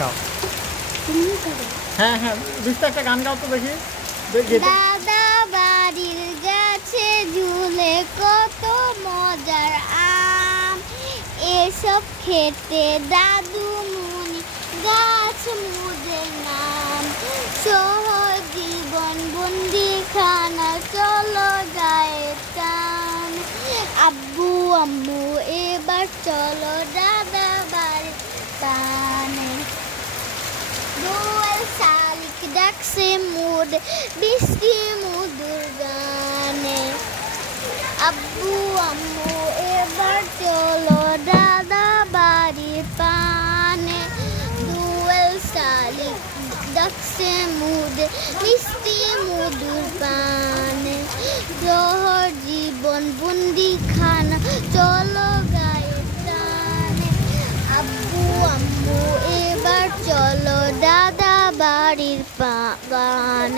গাও। হ্যাঁ হ্যাঁ দাদা বাড়ির গাছে ঝুলে কত মজার আম। এসব গাছ নাম। জীবন বন্দি খানা চলো আব্বু, আম্মু এবার চলো দাদা বাড়ি টানে দোয়াল ডাকছে মোদ বৃষ্টি মধুর গানে আব্বু আম্মু এবার চলো দাদা বাড়ির পানে দোয়াল শালিক ডাকছে মুদ মিষ্টি মধুর পানে জহর জীবন বন্দি খানা এবার